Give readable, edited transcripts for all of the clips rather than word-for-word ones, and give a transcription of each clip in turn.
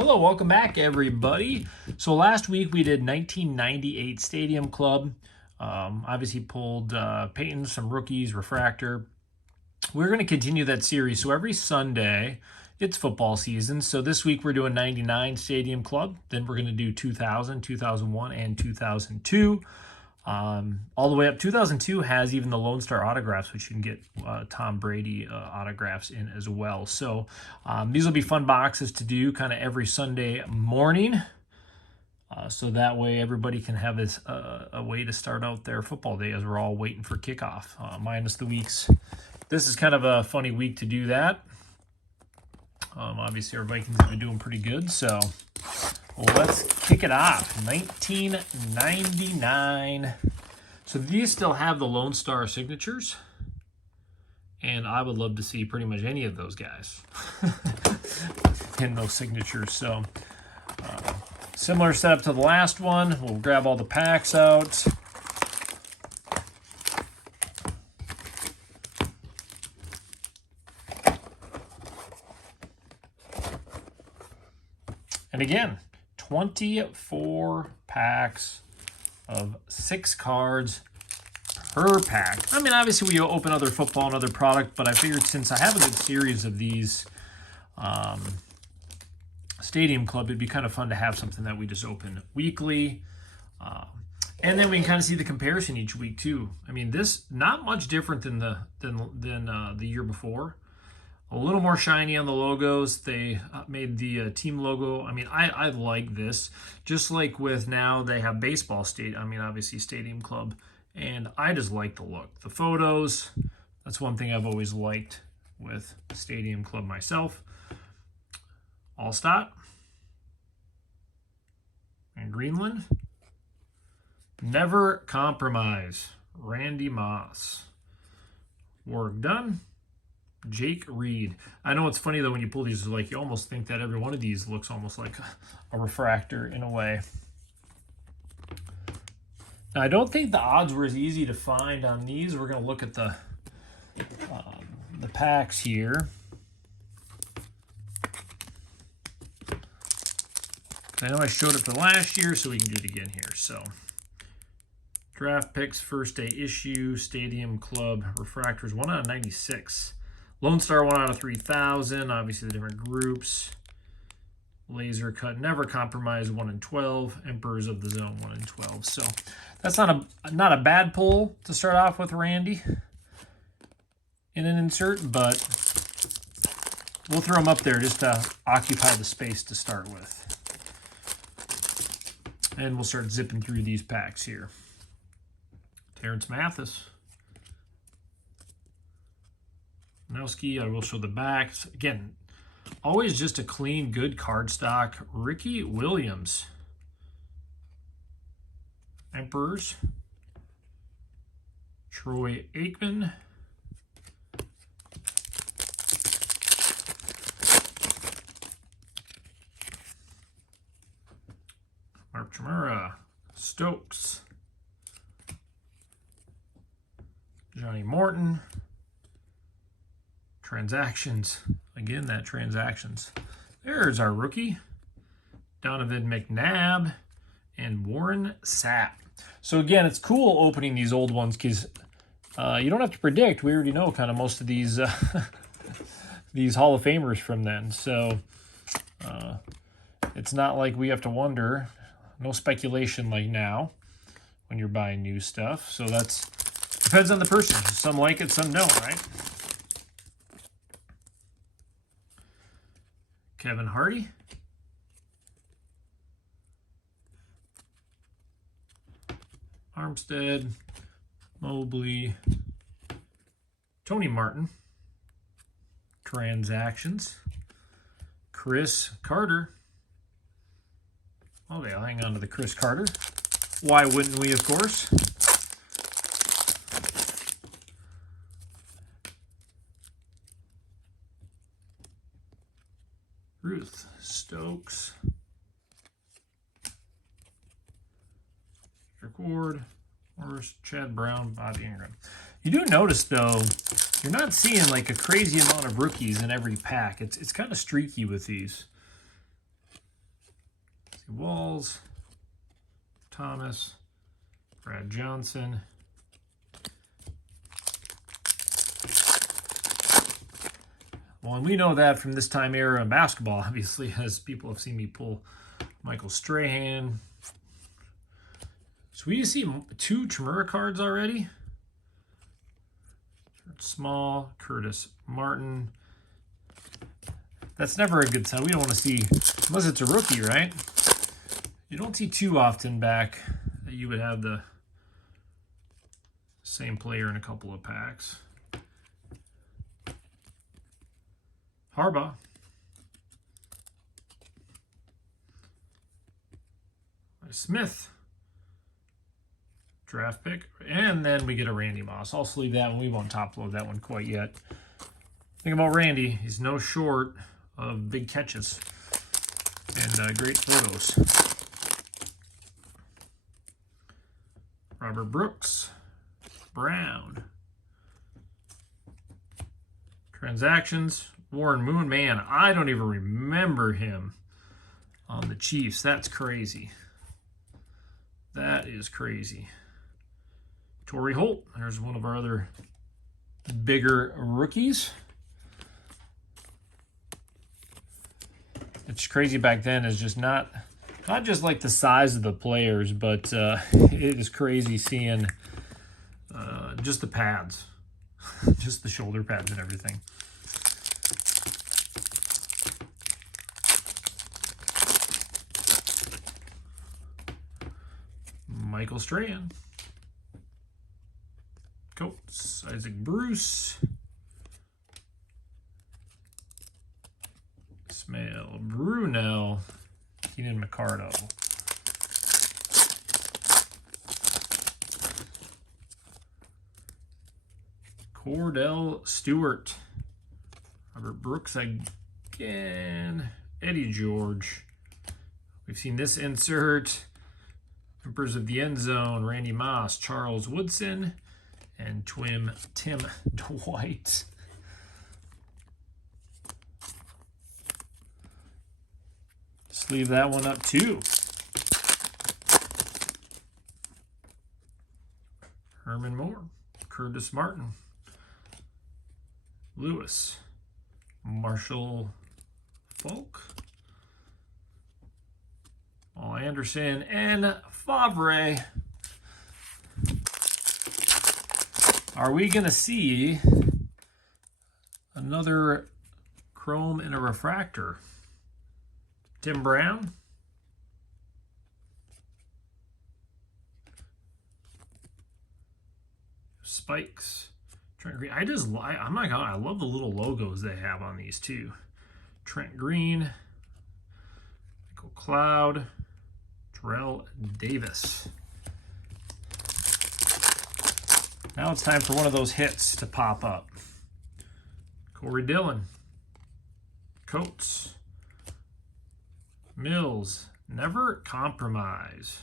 Hello, welcome back, everybody. So last week we did 1998 Stadium Club. Obviously pulled Peyton, some rookies, Refractor. We're going to continue that series. So every Sunday, it's football season. So this week we're doing 99 Stadium Club. Then we're going to do 2000, 2001, and 2002. All the way up. 2002 has even the Lone Star autographs, which you can get Tom Brady autographs in as well. So these will be fun boxes to do kind of every Sunday morning. So that way everybody can have this a way to start out their football day as we're all waiting for kickoff, minus the weeks. This is kind of a funny week to do that. Obviously our Vikings have been doing pretty good, so let's kick it off. 1999. So these still have the Lone Star signatures. And I would love to see pretty much any of those guys in those signatures. So similar setup to the last one. We'll grab all the packs out. And again, 24 packs of 6 cards per pack. I mean, obviously we open other football and other product, but I figured since I have a good series of these Stadium Club, it'd be kind of fun to have something that we just open weekly. And then we can kind of see the comparison each week too. I mean, this not much different than the year before. A little more shiny on the logos. They made the team logo. I mean, I like this. Just like with now, they have baseball obviously Stadium Club. And I just like the look. The photos, that's one thing I've always liked with Stadium Club myself. Allstott. And Greenland. Never compromise. Randy Moss. Work done. Jake Reed. I know it's funny though when you pull these, like you almost think that every one of these looks almost like a refractor in a way. Now I don't think the odds were as easy to find on these. We're going to look at the packs here. I know I showed it for last year, so we can do it again here. So draft picks, first day issue, Stadium Club, Refractors, 1 out of 96. Lone Star 1 out of 3,000. Obviously the different groups. Laser cut, never compromise, 1 in 12. Emperors of the Zone, 1 in 12. So that's not a bad pull to start off with Randy in an insert, but we'll throw them up there just to occupy the space to start with. And we'll start zipping through these packs here. Terrence Mathis. Nelski, I will show the backs. Again, always just a clean, good card stock. Ricky Williams. Emperors. Troy Aikman. Mark Chimera. Stokes. Johnny Morton. Transactions. Again, that transactions. There's our rookie. Donovan McNabb and Warren Sapp. So again, it's cool opening these old ones because you don't have to predict. We already know kind of most of these these Hall of Famers from then. So it's not like we have to wonder. No speculation like now when you're buying new stuff. So that's depends on the person. Some like it, some don't, right? Kevin Hardy. Armstead. Mobley. Tony Martin. Transactions. Chris Carter. Okay, I'll hang on to the Chris Carter. Why wouldn't we, of course? Ruth Stokes. Rick Ward. Morris, Chad Brown, Bobby Ingram. You do notice, though, you're not seeing like a crazy amount of rookies in every pack. It's kind of streaky with these. Walls, Thomas, Brad Johnson. Well, and we know that from this time era in basketball, obviously, as people have seen me pull Michael Strahan. So we see 2 Chimera cards already. Small, Curtis Martin. That's never a good sign. We don't want to see, unless it's a rookie, right? You don't see too often back that you would have the same player in a couple of packs. Harbaugh. Smith. Draft pick. And then we get a Randy Moss. I'll sleeve that one. We won't top load that one quite yet. Think about Randy. He's no short of big catches and great photos. Robert Brooks. Brown. Transactions. Warren Moon. Man, I don't even remember him on the Chiefs. That's crazy. That is crazy. Torrey Holt. There's one of our other bigger rookies. It's crazy back then is just not just like the size of the players, but it is crazy seeing just the pads, just the shoulder pads and everything. Michael Strahan. Coates. Isaac Bruce. Ismail Brunel. Keenan McCardo. Cordell Stewart. Robert Brooks again. Eddie George. We've seen this insert. Emperors of the End Zone. Randy Moss. Charles Woodson. And Tim Dwight. Sleeve that one up too. Herman Moore. Curtis Martin. Lewis. Marshall Falk. Paul Anderson. And Favre. Are we going to see another chrome and a refractor? Tim Brown. Spikes. Trent Green. I'm not gonna, I love the little logos they have on these too. Trent Green. Michael Cloud. Terrell Davis. Now it's time for one of those hits to pop up. Corey Dillon. Coates. Mills. Never compromise.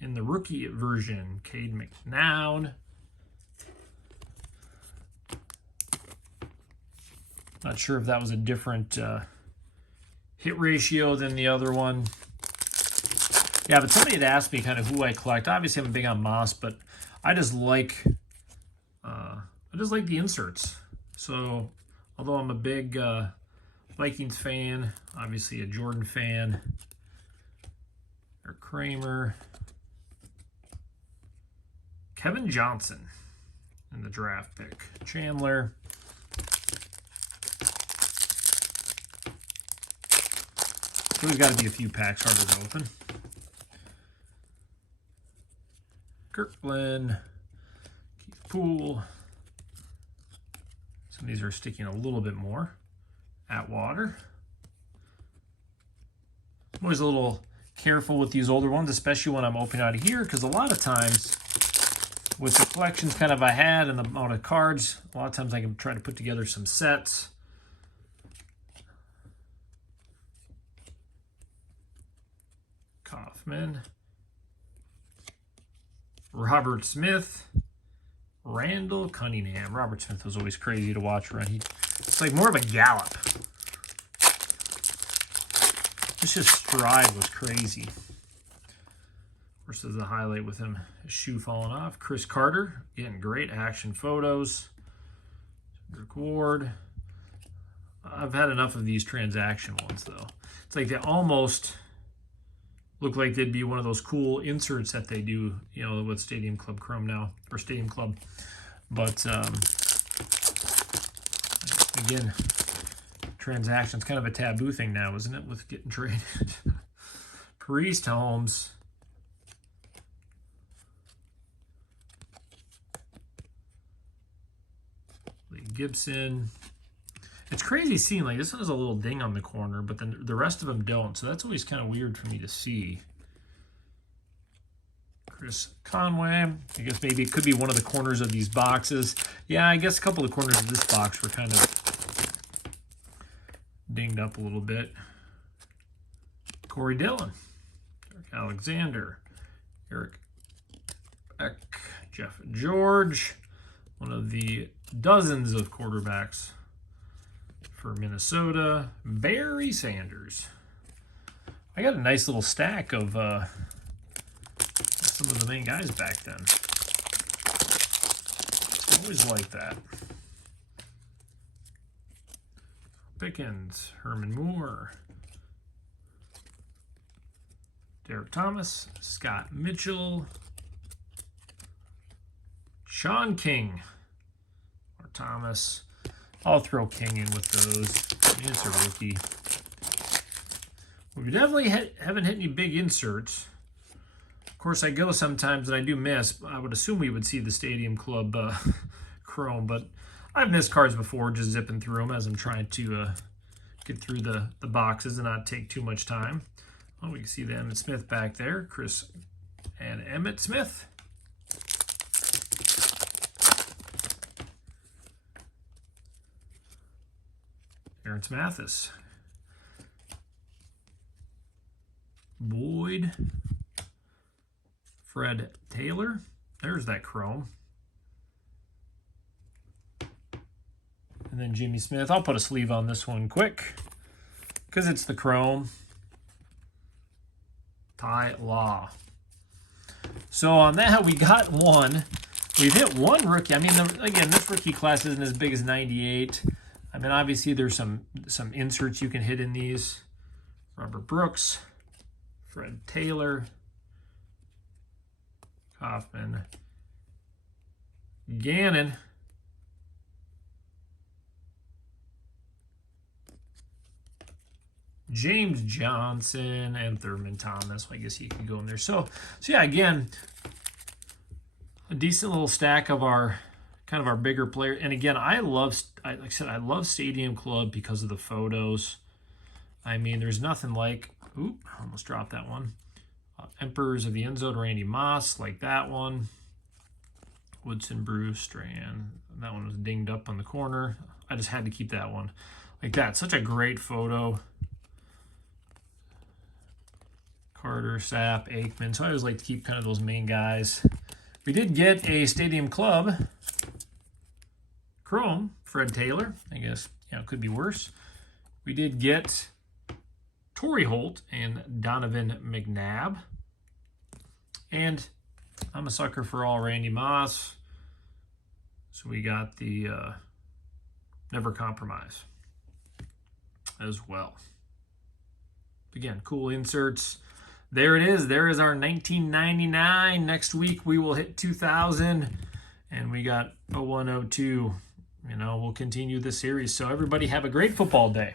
In the rookie version, Cade McNown. Not sure if that was a different hit ratio than the other one. Yeah, but somebody had asked me kind of who I collect. Obviously, I'm big on Moss, but I just like the inserts. So, although I'm a big Vikings fan, obviously a Jordan fan, or Kramer, Kevin Johnson in the draft pick, Chandler. So there's got to be a few packs harder to open. Kirkland, Keith Poole. Some of these are sticking a little bit more. Atwater. I'm always a little careful with these older ones, especially when I'm opening out of here, because a lot of times with the collections kind of I had and the amount of cards, a lot of times I can try to put together some sets. Kaufman. Robert Smith. Randall Cunningham. Robert Smith was always crazy to watch run. It's like more of a gallop. Just His just stride was crazy. Of course, there's a highlight with him, his shoe falling off. Chris Carter, getting great action photos. Rick Ward. I've had enough of these transaction ones, though. It's like they almost look like they'd be one of those cool inserts that they do, you know, with Stadium Club Chrome now, or Stadium Club. But, again, transactions kind of a taboo thing now, isn't it, with getting traded? Priest Holmes. Lee Gibson. It's crazy seeing, like, this one has a little ding on the corner, but then the rest of them don't, so that's always kind of weird for me to see. Chris Conway. I guess maybe it could be one of the corners of these boxes. Yeah, I guess a couple of corners of this box were kind of dinged up a little bit. Corey Dillon. Eric Alexander. Eric Beck. Jeff George. One of the dozens of quarterbacks for Minnesota. Barry Sanders. I got a nice little stack of some of the main guys back then. Always like that. Pickens, Herman Moore, Derek Thomas, Scott Mitchell, Sean King, or Thomas. I'll throw King in with those. It's a rookie. We definitely haven't hit any big inserts. Of course, I go sometimes and I do miss. I would assume we would see the Stadium Club Chrome, but I've missed cards before, just zipping through them as I'm trying to get through the boxes and not take too much time. Oh, we can see the Emmitt Smith back there. Chris and Emmitt Smith. Terrence Mathis. Boyd. Fred Taylor. There's that chrome. And then Jimmy Smith. I'll put a sleeve on this one quick because it's the chrome. Ty Law. So on that, we got one. We've hit one rookie. I mean, again, this rookie class isn't as big as 98. I mean, obviously there's some inserts you can hit in these. Robert Brooks, Fred Taylor, Kaufman, Gannon, James Johnson, and Thurman Thomas. I guess you can go in there. So yeah, again, a decent little stack of our kind of our bigger players. And again, like I said, I love Stadium Club because of the photos. I mean, there's nothing like, oop, almost dropped that one. Emperors of the End Zone, Randy Moss, like that one. Woodson, Bruce, Strand. That one was dinged up on the corner. I just had to keep that one like that. Such a great photo. Carter, Sapp, Aikman. So I always like to keep kind of those main guys. We did get a Stadium Club Chrome, Fred Taylor. I guess, you know, it could be worse. We did get Torrey Holt and Donovan McNabb. And I'm a sucker for all Randy Moss. So we got the Never Compromise as well. Again, cool inserts. There it is. There is our 1999. Next week we will hit 2000. And we got 0102. You know, we'll continue this series. So everybody have a great football day.